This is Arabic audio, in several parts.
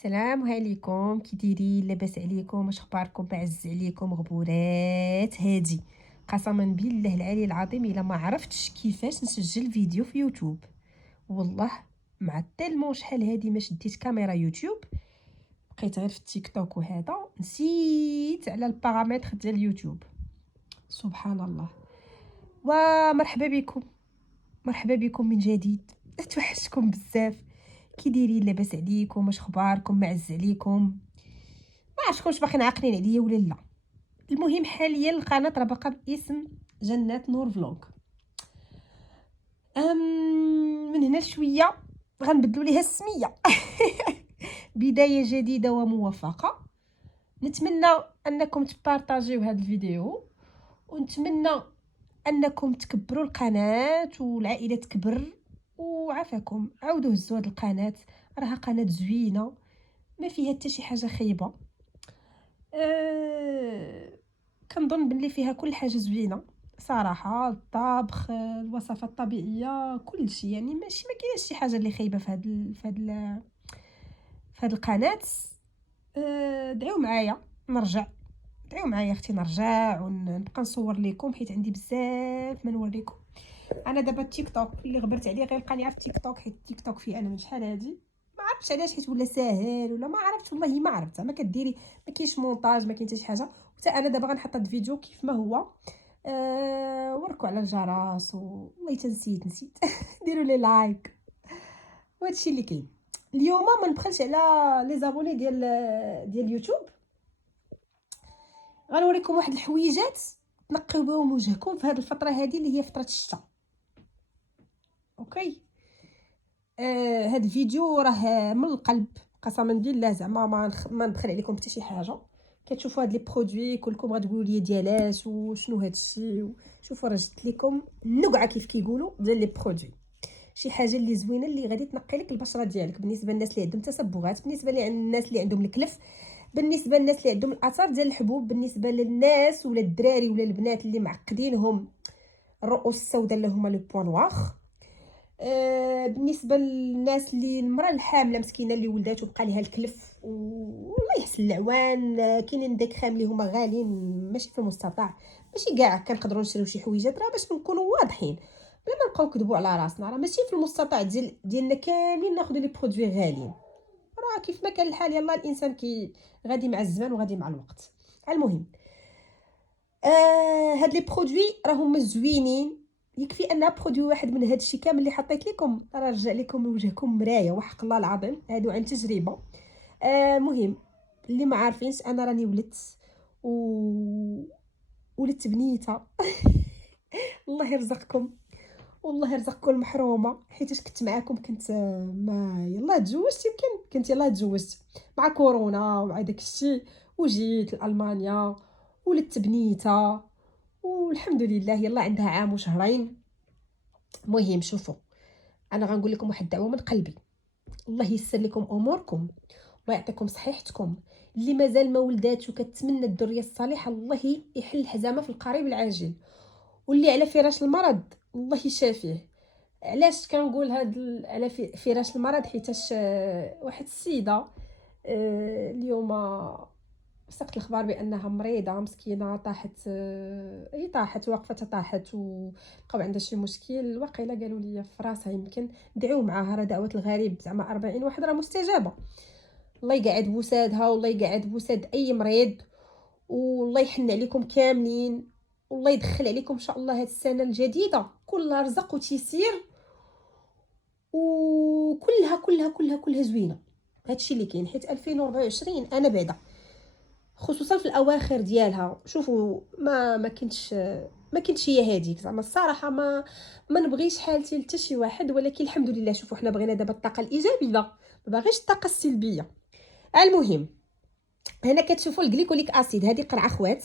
السلام عليكم، كي دايرين؟ لاباس عليكم؟ واش اخباركم؟ بعز عليكم غبورات هادي. قسما بالله العلي العظيم الا ما عرفتش كيفاش نسجل فيديو في يوتيوب. والله مع تيلمون شحال هادي ما شديت كاميرا يوتيوب، بقيت غير في التيك توك وهذا نسيت على البارامتر ديال اليوتيوب. سبحان الله. ومرحبا بكم، مرحبا بكم من جديد. توحشتكم بزاف. كي دايرين؟ لاباس عليكم؟ واش اخباركم؟ معز عليكم؟ ما عرفتش واش باقيين عاقلين عليا ولا لا. المهم حاليا القناه راه باقا باسم جنات نور فلوغ. من هنا شويه غنبدلوا ليها السميه. بدايه جديده وموفقه. نتمنى انكم تبارطاجيو هذا الفيديو، ونتمنى انكم تكبروا القناه والعائله تكبر. وعافاكم عاودوا هزوا هذه القناه، راها قناه زوينه ما فيها حتى شي حاجه خايبه. كنظن بلي فيها كل حاجه زوينه صراحه، الطبخ، الوصفات الطبيعيه، كل شيء. يعني ماشي ما كاينش شي حاجه اللي خايبه في هاد القناه. دعيو معايا نرجع، دعيو معايا اختي نرجع ونبقى نصور لكم، حيت عندي بزاف ما نوريكم. انا دابا التيك توك اللي غبرت عليه غيلقاني على التيك توك، حيت التيك توك فيه انا من شحال هادي. ما عرفتش علاش، حيت ولا ساهل ولا ما عرفتش، والله ما عرفت. زعما كديري ما كاينش مونتاج، ما كاين حتى شي حاجه. حتى انا دابا غنحط هاد الفيديو كيف ما هو. وركوا على الجرس والله نسيت. ديروا لي لايك وهادشي اللي كاين. اليوم ما نبخلش على لي زابوني ديال اليوتيوب. غنوريكم واحد الحويجات تنقيو بهم وجهكم في هذه الفتره هذه اللي هي فتره الشتاء. اوكي. هاد الفيديو راه من القلب قسما بالله. زعما ما ندخل عليكم حتى شي حاجه. كتشوفوا هاد لي برودوي كلكم غتقولوا لي ديالاش وشنو هاد الشيء. شوفوا راه جبت لكم النقعه كيف كيقولوا ديال لي برودوي، شي حاجه اللي زوينه اللي غادي تنقي لك البشره ديالك. بالنسبه للناس اللي عندهم تسبغات، بالنسبه للناس اللي عندهم الكلف، بالنسبه للناس اللي عندهم الاثار ديال الحبوب، بالنسبه للناس ولا الدراري ولا البنات اللي معقدينهم الرؤوس السوداء اللي هما لو بوين واخ. بالنسبه للناس اللي المراه الحامله مسكينه اللي ولدات وبقى ليها الكلف والله يحسن العوان. كاينين داك خام اللي هما غاليين ماشي في المستطاع. ماشي كاع كنقدروا نشريو شي حويجات، راه باش نكونوا واضحين بلا ما نبقاو كذبوا على راسنا. راه ماشي في المستطاع ديالنا كاملين ناخذوا لي برودوي غاليين. راه كيف ما كان الحال يلا الانسان كي غادي مع الزمان وغادي مع الوقت. المهم هاد لي برودوي راهم زوينين. يكفي ان برودوي واحد من هاد الشيء كامل اللي حطيت لكم راه رجع لكم لوجهكم مرايه، وحق الله العظيم هادو عن تجربه. مهم اللي ما عارفينش انا راني ولدت و ولدت بنيته. الله يرزقكم، والله يرزقكم المحرومه، حيتاش كنت معاكم كنت ما يلا تزوجت. يمكن كنت يلا تزوجت مع كورونا ومع داك الشيء، وجيت لالمانيا ولدت بنيته والحمد لله يلا عندها عام وشهرين. مهم شوفوا، انا غنقول لكم واحد الدعوه من قلبي. الله ييسر لكم اموركم، الله يعطيكم صحيحتكم. اللي مازال ما ولداتش وكتمنى الذريه الصالحه الله يحل الحزامه في القريب العاجل. واللي على فراش المرض الله يشافيه. علاش كنقول على فراش المرض؟ حيتاش واحد السيده اليوم سقط الخبر بانها مريضه مسكينه، طاحت طاحت واقفه طاحت وبقاو عندها شي مشكل. واقيلا قالوا لي في راسها. يمكن دعيو معاها، راه دعوه الغريب زعما 40 واحد راه مستجابه. الله يقعد بوسادها والله يقعد بوساد اي مريض، والله يحن عليكم كاملين، والله يدخل عليكم ان شاء الله هاد السنه الجديده كلها رزق وتيسير، وكلها زوينه. هادشي اللي كاين، حيت 2024 انا بعدا خصوصا في الاواخر ديالها. شوفوا ما كنتش هي هذيك. زعما الصراحه ما نبغيش حالتي لتا شي واحد، ولكن الحمد لله. شوفوا حنا بغينا دابا الطاقه الايجابيه، ما باغيش الطاقه السلبيه. المهم هنا كتشوفوا الجليكوليك اسيد، هذه قرعه خوات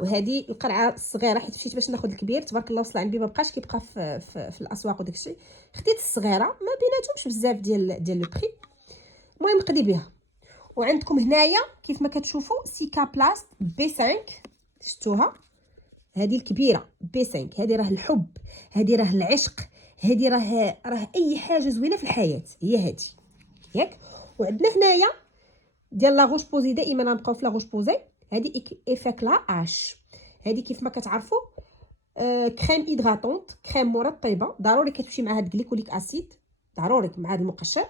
وهذه القرعه الصغيره، حيت مشيت باش ناخذ الكبير تبارك الله وصل عندي ما بقاش كيبقى في الاسواق وداك الشيء. خديت الصغيره ما بيناتهمش بزاف ديال لو بري. المهم نقضي بها. وعندكم هنايا كيف ما كتشوفوا سيكا بلاست بي 5، شفتوها؟ هذه الكبيره بي 5، هذه راه الحب، هذه راه العشق، هذه راه اي حاجه زوينه في الحياه هي هذه ياك. وعندنا هنايا ديال لا روش بوزي. دائما غنبقاو في لا روش بوزي. هذه ايفاك لا اش. هذه كيف ما كتعرفوا كريم هيدراتونت، كريم مرطبه، ضروري كتمشي مع هاد الجليكوليك اسيد، ضروري مع هاد المقشر.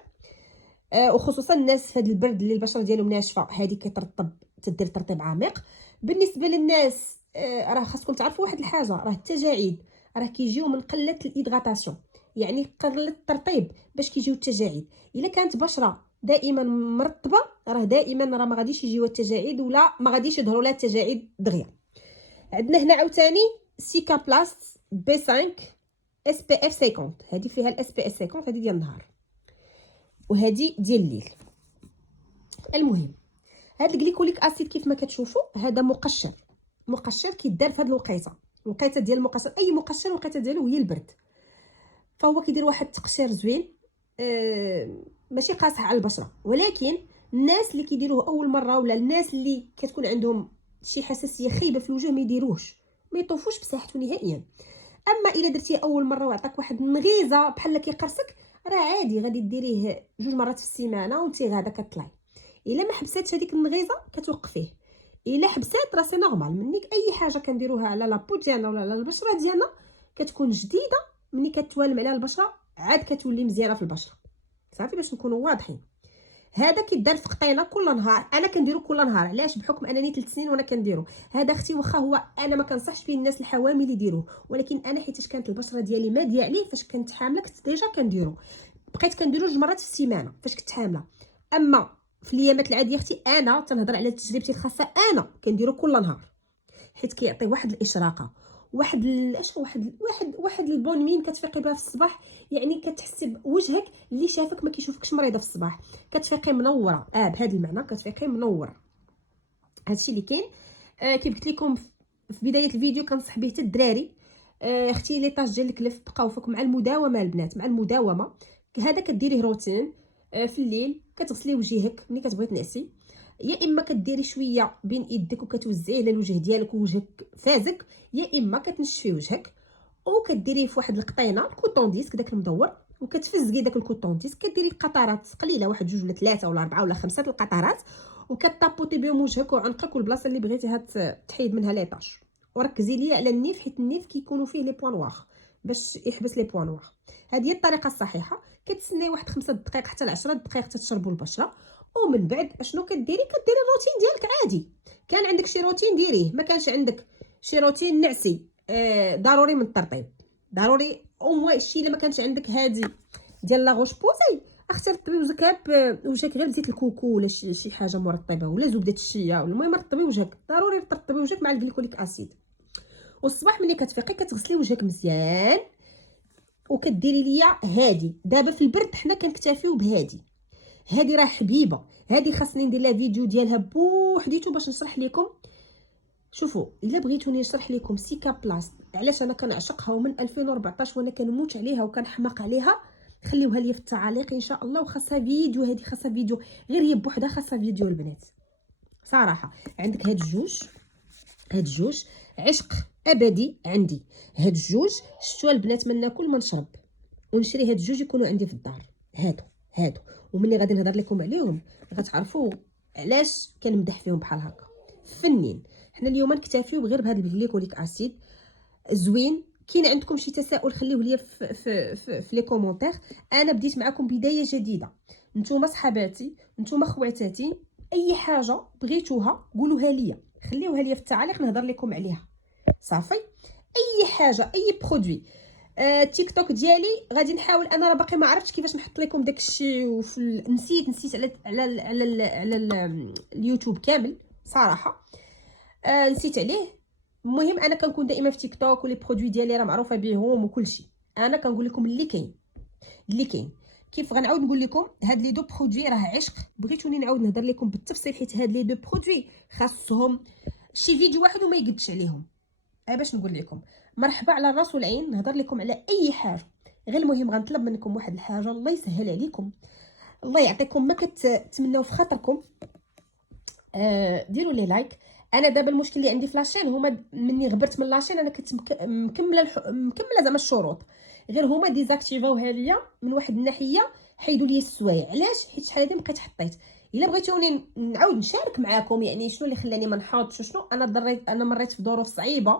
وخصوصا الناس في هذا البرد اللي البشره ديالهم ناشفه، هذه كترطب، تدير ترطيب عميق. بالنسبه للناس راه خاصكم تعرفوا واحد الحاجه، راه التجاعيد راه كيجيو من قله الهيدراتاسيون، يعني قله الترطيب باش كيجيو التجاعيد. الا كانت بشره دائما مرطبه راه دائما راه ما غاديش يجيو التجاعيد، ولا ما غاديش يظهروا لها التجاعيد دغيا. عندنا هنا عاوتاني سيكا بلاست بي 5 اس بي اف 50. هذه فيها الاس بي اس 50، هذه ديال النهار وهذه ديال الليل. المهم هاد الجليكوليك اسيد كيف ما كتشوفوا هذا مقشر كيدار في هاد الوقيته ديال المقشر. اي مقشر الوقيته ديالو هي البرد، فهو كيدير واحد التقشير زوين. ماشي قاصح على البشره، ولكن الناس اللي كيديروه اول مره ولا الناس اللي كتكون عندهم شي حساسيه خايبه في الوجه ما يديروهش، ما يطوفوش بصحته نهائيا. اما الا درتيه اول مره وعطاك واحد النغيزه بحال كيقرصك، راه عادي غادي ديريه 2 مرات في السيمانه وانتي غادا كطلعي. الا ما حبساتش هذيك النغيزه كتوقفيه. الا حبسات راه سي نورمال. منيك اي حاجه كنديروها على لابو ديالنا ولا على البشره ديالنا كتكون جديده، ملي كتوالم عليها البشره عاد كتولي مزيانه في البشره. صافي باش نكونوا واضحين. هذا كيدار في قطينه كل نهار. انا كنديرو كل نهار، علاش؟ بحكم انني 3 سنين وانا كنديرو هذا. اختي واخا هو انا ما كنصحش فيه الناس الحوامل يديروه، ولكن انا حيتاش كانت البشره ديالي ماديه عليه فاش كنت حامله، كنت ديجا كنديرو. بقيت كنديرو 2 مرات في السيمانه فاش كنت حامله. اما في الايامات العاديه اختي انا تنهضر على تجربتي الخاصه، انا كنديرو كل نهار حيت كيعطي واحد الاشراقه، واحد البون مين كتفيقي بها في الصباح. يعني كتحسي بوجهك اللي شافك ما كيشوفكش مريضه في الصباح، كتفيقي منوره. بهذا المعنى كتفيقي منوره. هادشي اللي كاين. كيف قلت لكم في بدايه الفيديو كنصح به حتى الدراري. اختي لي طاج ديال الكلف بقاو فيكم مع المداومه البنات، مع المداومه. هذا كديريه روتين. في الليل كتغسلي وجهك ملي كتبغي تنعسي، يا اما كديري شويه بين يدك وكتوزعيه على الوجه ديالك ووجهك فازك، يا اما كتنشفي وجهك وكديريه في واحد القطينه الكوطون ديسك داك المدور، وكتفزقي داك الكوطون ديسك، كديري قطرات قليله، واحد 2 ولا 3 ولا 4 ولا 5 القطرات، وكطابوطي بهم وجهك وعنقك والبلاصه اللي بغيتيها تحيد منها ليطاج. وركزي ليا على النيف حيت النيف كيكونوا فيه لي بوان نوار باش يحبس لي بوان نوار. هذه هي الطريقه الصحيحه. كتسناي واحد 5 دقائق حتى ل 10 دقائق حتى تشربوا البشره. ومن بعد اشنو كديري الروتين ديالك عادي. كان عندك شي روتين ديريه، ما كانش عندك شي روتين نعسي. ضروري من الترطيب، ضروري او الشيء الا ما كانش عندك هادي ديال لا غوش بوزي، اختي رطبي وجهك غير بزيت الكوكو ولا شي حاجه مرطبه ولا زبده الشيا، ولا المهم رطبي وجهك، ضروري ترطبي وجهك مع الجليكوليك اسيد. والصباح ملي كتفيقي كتغسلي وجهك مزيان وكديري ليا هادي. دابا في البرد حنا كنكتفيو بهادي. هادي راه حبيبه، هادي خاصني ندير لها فيديو ديالها بوحديتو باش نشرح لكم. شوفوا الا بغيتوني نشرح لكم سيكا بلاست علاش انا كنعشقها ومن 2014 وانا كنموت عليها وكنحماق عليها، خليوها لي في التعاليق ان شاء الله. وخاصها فيديو، هذه خاصها فيديو، غير هي بوحدها خاصها فيديو البنات صراحه. عندك هاد الجوج عشق ابدي عندي. هاد الجوج شفتوا البنات، من ناكل ما نشرب ونشري هاد الجوج يكونوا عندي في الدار. هادو ومني غادي نهضر لكم عليهم غتعرفوا علاش كنمدح فيهم بحال هكا. فنين. حنا اليوم نكتفيو بغير بهذا الجليكوليك اسيد زوين. كاين عندكم شي تساؤل خليوه لي في لي كومونتير. انا بديت معكم بدايه جديده، نتوما صحاباتي، نتوما خواتاتي، اي حاجه بغيتوها قولوها لي، خليوها لي في التعاليق نهضر لكم عليها صافي. اي حاجه اي برودوي. تيك توك ديالي غادي نحاول، انا راه باقي ما عرفتش كيفاش نحط لكم داكشي نسيت على اليوتيوب كامل صراحه. نسيت عليه. المهم انا كنكون دائما في تيك توك ولي برودوي ديالي راه معروفه بهم وكل شيء. انا كنقول لكم اللي كاين. كيف غنعاود نقول لكم هاد لي دو برودوي راه عشق. بغيتوني نعاود نهضر لكم بالتفصيل حيت هاد لي دو برودوي خاصهم شي فيديو واحد وما يقدش عليهم. باش نقول لكم مرحبا على الراس والعين، نهضر لكم على اي حاجه. غير المهم غنطلب منكم واحد الحاجه، الله يسهل عليكم، الله يعطيكم ما كتمناو في خاطركم. ديروا لي لايك. انا دابا المشكل اللي عندي في لاشين هما مني غبرت من لاشين انا كنت مكمله زعما الشروط، غير هما ديزاكتيفاوها ليا من واحد الناحيه حيدوا لي السوايع. علاش؟ حيت شحال هادي بقيت حطيت. الا بغيتوني نعاود نشارك معاكم يعني شنو اللي خلاني ما نحاضش وشنو انا مريت في ظروف صعيبه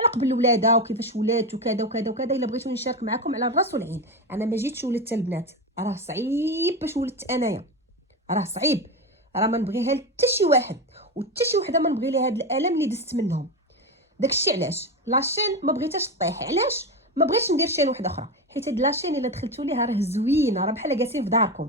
على قبل الولاده وكيفاش ولات وكذا وكذا وكذا، الا بغيتوني نشارك معاكم على الراس والعين. انا ما جيتش ولدت البنات، راه صعيب باش ولدت انايا، راه صعيب، راه ما نبغيها حتى شي واحد وحتى شي وحده ما نبغي لها هاد الالم اللي دزت منهم. داكشي علاش لاشين ما بغيتهاش طيح. علاش ما بغيتش ندير شين واحده اخرى؟ حيت هاد لاشين الا دخلتوا ليها راه زوينه، راه بحال جالسين في داركم.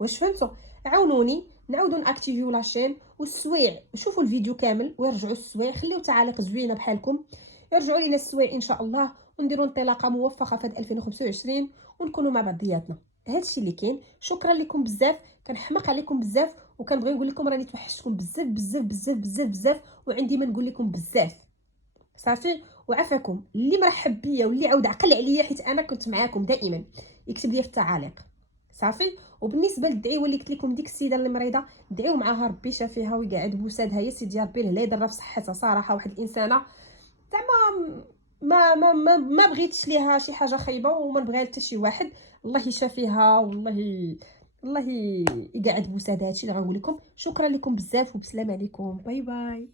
واش فهمتوا؟ عاونوني نعاودوا ناكتيفيو لاشين والسويع. شوفوا الفيديو كامل ويرجعوا السويع، خليو تعاليق زوينه بحالكم، يرجعوا لينا السويع ان شاء الله، ونديروا انطلاقه موفقه في 2025 ونكونوا مع بعضياتنا. هادشي اللي كاين. شكرا لكم بزاف، كنحماق عليكم بزاف، وكنبغي نقول لكم راني توحشتكم بزاف بزاف بزاف بزاف بزاف، وعندي ما نقول لكم بزاف. صافي، وعفاكم. اللي مرحب بيا واللي عاود عقل عليا حيت انا كنت معاكم دائما يكتب لي في التعاليق. صافي. وبالنسبه للدعيوه اللي قلت لكم ديك السيده اللي مريضه، دعيو معاها ربي شافيها ويقعد بوسادها يا سيدي ربي الله يضرها في صحتها. صراحه واحد الانسانه زعما ما بغيتش ليها شي حاجه خايبه وما نبغيها حتى شي واحد. الله يشافيها والله الله يقعد بوسادها. هادشي اللي غنقول لكم. شكرا لكم بزاف وبسلام عليكم. باي باي.